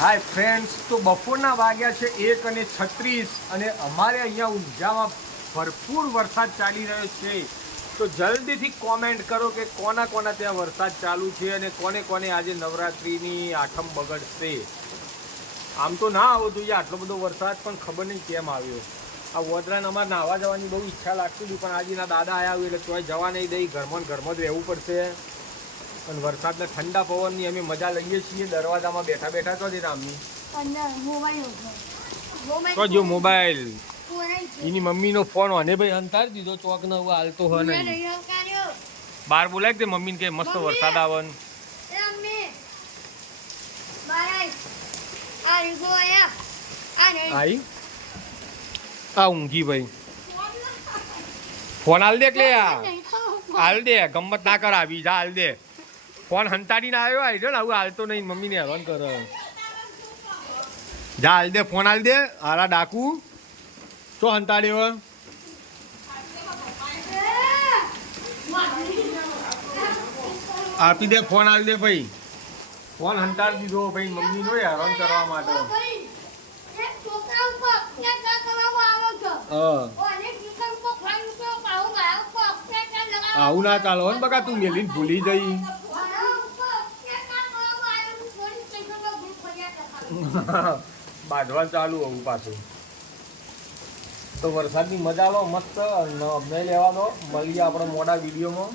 Hi friends તો બપોરના વાગ્યા છે એક અને છત્રીસ અને અમારે અહીંયા ઊંઝામાં ભરપૂર વરસાદ ચાલી રહ્યો છે. તો જલ્દીથી કોમેન્ટ કરો કે કોના કોના ત્યાં વરસાદ ચાલુ છે અને કોને કોને આજે નવરાત્રિની આઠમ બગડશે. આમ તો ના આવવો જોઈએ, આટલો બધો વરસાદ પણ ખબર નહીં કેમ આવ્યો. આ વડરાને અમારે નાહવા જવાની બહુ ઈચ્છા લાગતી હતી, પણ આજના દાદા આવ્યા એટલે તોય જવા નહીં દઈ ઘરમાં ઘરમાં જ રહેવું પડશે. અને વરસાદના ઠંડા પવનની અમે મજા લઈએ છીએ. દરવાજામાં બેઠા બેઠા તો જ રામની. તો જો મોબાઈલ. એની મમ્મીનો ફોન અને ભાઈ અંતાર દીધો ચોક ન હવે હાલતો હોય નહીં. બહાર બોલાય કે મમ્મીને કે મસ્ત વરસાદ આવે. આઈ? આ ઊંઘી ભાઈ. ફોન હાલ દે નહીં હાલ દે ગમત ના કર આવી જા હાલ દે. ફોન હંતાડીને આવ્યો આવી જો ને આવું હાલતો નહીં. મમ્મીને હેરાન કરે. જા હાલ દે, ફોન હાલ દે. હારા ડાકુ. શું હંતાડ્યો આપી દે, ફોન હાલ દે ભાઈ. ફોન હંતાડી દીધો ભાઈ. મમ્મીનો હેરાન કરવા માટે. આવે આવું ના ચાલો ને બકા, તું મેલીને ભૂલી જઈ. બાંધવા ચાલુ હોવું પાછું. તો વરસાદની મજા લો મસ્ત, ન અમને લેવાનો, મળીએ આપણે મોડા વિડીયોમાં.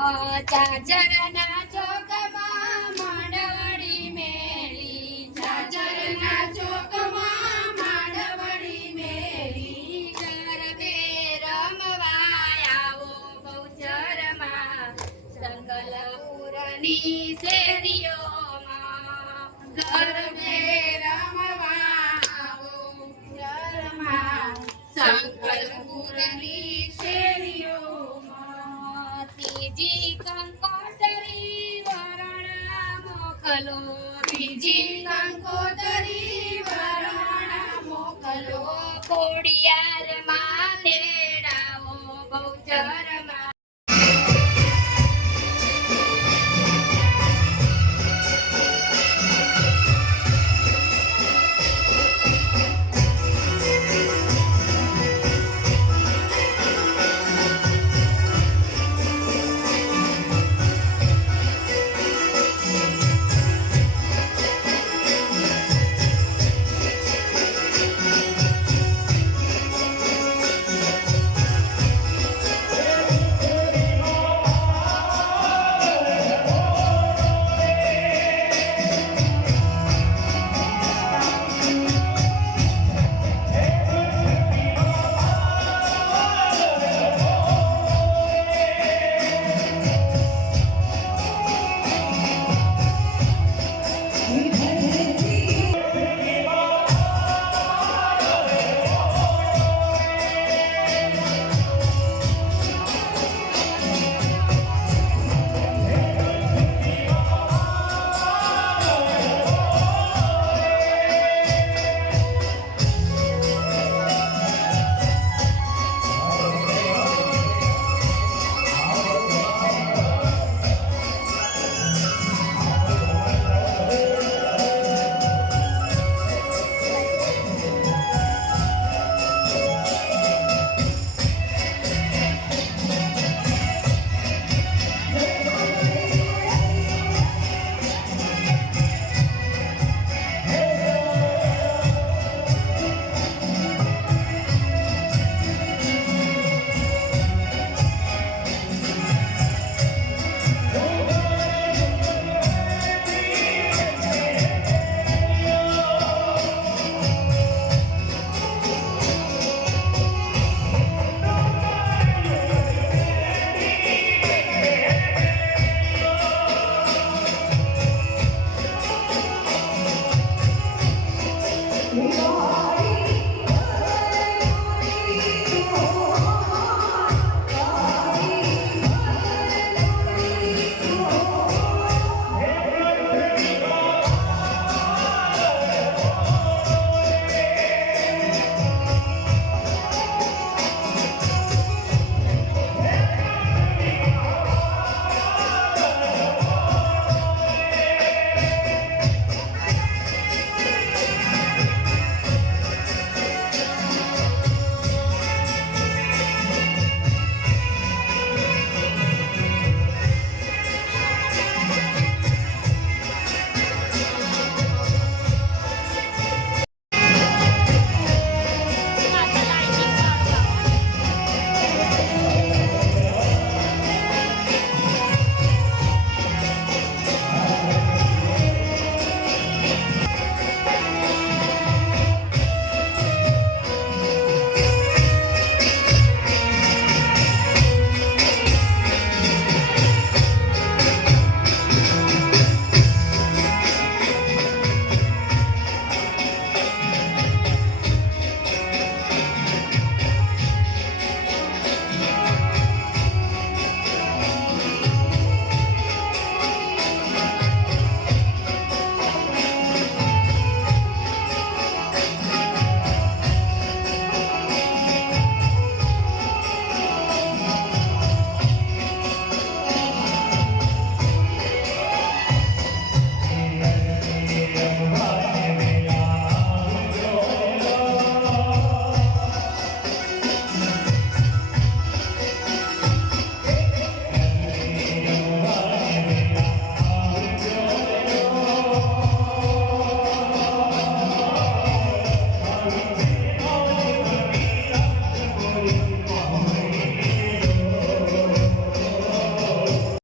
Oh,